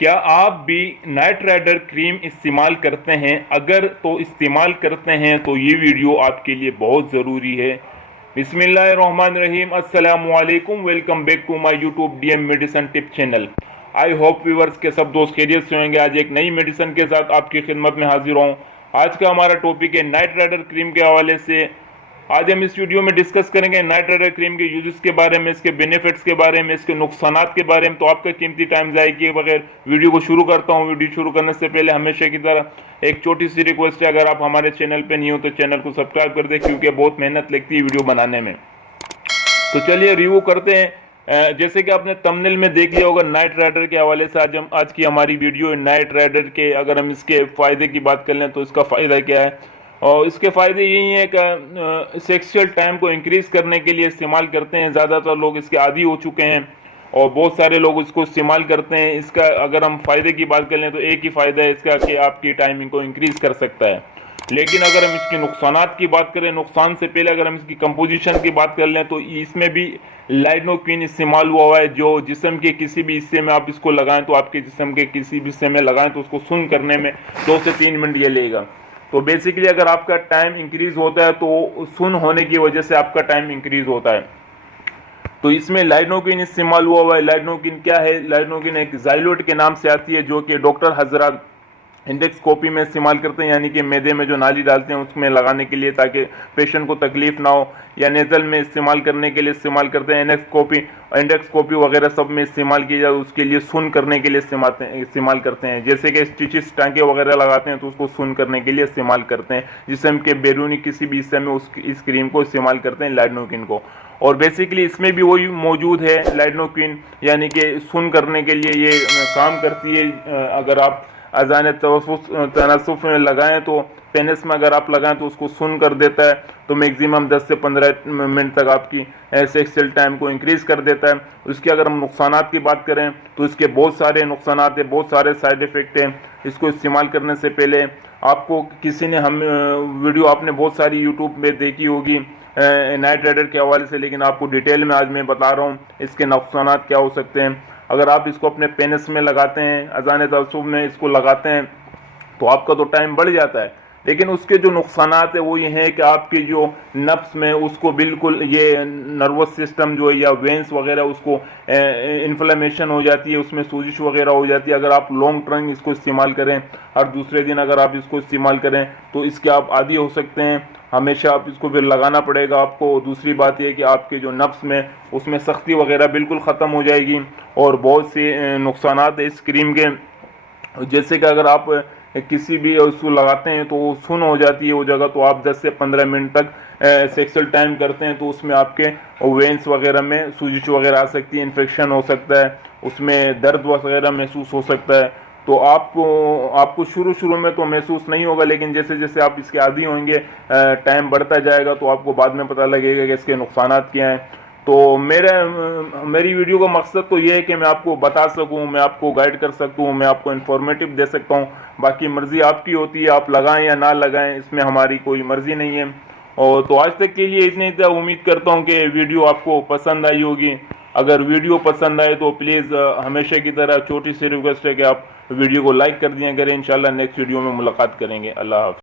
क्या आप भी नाइट राइडर क्रीम इस्तेमाल करते हैं? अगर तो इस्तेमाल करते हैं तो ये वीडियो आपके लिए बहुत ज़रूरी है। बिस्मिल्लाहिर्रहमानिर्रहीम, अस्सलामु अलैकुम, welcome back to my YouTube DM medicine tip channel. I hope viewers के सब दोस्त खैरियत से होंगे। आज एक नई मेडिसिन के साथ आपकी खिदमत में हाजिर हूँ। आज का हमारा टॉपिक है नाइट राइडर क्रीम के हवाले से। आज हम इस वीडियो में डिस्कस करेंगे नाइट राइडर क्रीम के यूजेस के बारे में, इसके बेनिफिट्स के बारे में, इसके नुकसानात के बारे में। तो आपका कीमती टाइम ज़ाया किए बगैर वीडियो को शुरू करता हूं। वीडियो शुरू करने से पहले हमेशा की तरह एक छोटी सी रिक्वेस्ट है, अगर आप हमारे चैनल पे नहीं हो तो चैनल को सब्सक्राइब कर दें, क्योंकि बहुत मेहनत लगती है वीडियो बनाने में। तो चलिए रिव्यू करते हैं। जैसे कि आपने थंबनेल में देख लिया होगा, नाइट राइडर के हवाले से आज की हमारी वीडियो है। नाइट राइडर के अगर हम इसके फ़ायदे की बात कर लें तो इसका फ़ायदा क्या है, और इसके फ़ायदे यही है कि सेक्सुअल टाइम को इंक्रीज़ करने के लिए इस्तेमाल करते हैं। ज़्यादातर लोग इसके आदी हो चुके हैं और बहुत सारे लोग इसको इस्तेमाल करते हैं। इसका अगर हम फ़ायदे की बात कर लें तो एक ही फ़ायदा है इसका कि आपकी टाइमिंग को इंक्रीज़ कर सकता है। लेकिन अगर हम इसके नुकसानात की बात करें, नुकसान से पहले अगर हम इसकी कंपोजिशन की बात कर लें तो इसमें भी लाइडोक्विन इस्तेमाल हुआ है, जो जिस्म के किसी भी हिस्से में आप इसको लगाएं तो आपके जिस्म के किसी भी हिस्से में लगाएं तो उसको सुन करने में 2 से 3 मिनट ये लेगा। तो बेसिकली अगर आपका टाइम इंक्रीज होता है तो सुन होने की वजह से आपका टाइम इंक्रीज होता है। तो इसमें लाइडोक्विन इस्तेमाल हुआ है। लाइडोक्विन क्या है? लाइडोक्विन एक ज़ाइलोट के नाम से आती है, जो कि डॉक्टर हजरात इंडेक्सकोपी में इस्तेमाल करते हैं, यानी कि मैदे में जो नाली डालते हैं उसमें लगाने के लिए, ताकि पेशेंट को तकलीफ ना हो, या नेज़ल में इस्तेमाल करने के लिए इस्तेमाल करते हैं। इंडेक्सकोपी वगैरह सब में इस्तेमाल किया जाए, उसके लिए सुन करने के लिए इस्तेमाल करते हैं। जैसे कि स्टिचेस टांके वगैरह लगाते हैं तो उसको सुन करने के लिए इस्तेमाल करते हैं। जिस्म के बैरूनी किसी भी हिस्से में इस क्रीम को इस्तेमाल करते हैं, लाइडोक्विन को। और बेसिकली इसमें भी वही मौजूद है लाइडोक्विन, यानी कि सुन करने के लिए ये काम करती है। अगर आप अजान तनसुफ में लगाएं तो पेनिस में अगर आप लगाएं तो उसको सुन कर देता है। तो मैक्सिमम 10 से 15 मिनट तक आपकी सेक्सुअल टाइम को इंक्रीज़ कर देता है। उसके अगर हम नुकसानात की बात करें तो इसके बहुत सारे नुकसानात हैं, बहुत सारे साइड इफ़ेक्ट हैं। इसको इस्तेमाल करने से पहले आपको किसी ने वीडियो आपने बहुत सारी यूट्यूब में देखी होगी नाइट राइडर के हवाले से, लेकिन आपको डिटेल में आज मैं बता रहा हूँ इसके नुकसानात क्या हो सकते हैं। अगर आप इसको अपने पेनिस में लगाते हैं, अजान तसुब में इसको लगाते हैं तो आपका तो टाइम बढ़ जाता है, लेकिन उसके जो नुकसानात है वो ये हैं कि आपकी जो नफ्स में उसको बिल्कुल ये नर्वस सिस्टम जो है या वेंस वगैरह उसको इन्फ्लेमेशन हो जाती है, उसमें सूजिश वगैरह हो जाती है। अगर आप लॉन्ग टर्म इसको इस्तेमाल करें, हर दूसरे दिन अगर आप इसको इस्तेमाल करें तो इसके आप आदी हो सकते हैं। हमेशा आप इसको फिर लगाना पड़ेगा आपको। दूसरी बात यह कि आपके जो नफ्स में उसमें सख्ती वगैरह बिल्कुल ख़त्म हो जाएगी। और बहुत से नुकसानात है इस क्रीम के, जैसे कि अगर आप किसी भी उसको लगाते हैं तो वो सुन हो जाती है वो जगह, तो आप 10 से 15 मिनट तक सेक्सुअल टाइम करते हैं तो उसमें आपके वेंस वगैरह में सूजिश वगैरह आ सकती है, इन्फेक्शन हो सकता है, उसमें दर्द वगैरह महसूस हो सकता है। तो आपको शुरू में तो महसूस नहीं होगा, लेकिन जैसे जैसे आप इसके आदी होंगे, टाइम बढ़ता जाएगा तो आपको बाद में पता लगेगा कि इसके नुकसानात क्या हैं। तो मेरी वीडियो का मकसद तो ये है कि मैं आपको बता सकूं, मैं आपको गाइड कर सकूं, मैं आपको इन्फॉर्मेटिव दे सकता हूं। बाकी मर्ज़ी आपकी होती है, आप लगाएं या ना लगाएं, इसमें हमारी कोई मर्ज़ी नहीं है। और तो आज तक के लिए इतने ही था। उम्मीद करता हूं कि वीडियो आपको पसंद आई होगी। अगर वीडियो पसंद आए तो प्लीज़ हमेशा की तरह छोटी सी रिक्वेस्ट है कि आप वीडियो को लाइक कर दिया करें। इंशाल्लाह नेक्स्ट वीडियो में मुलाकात करेंगे। अल्लाह हाफ़िज़।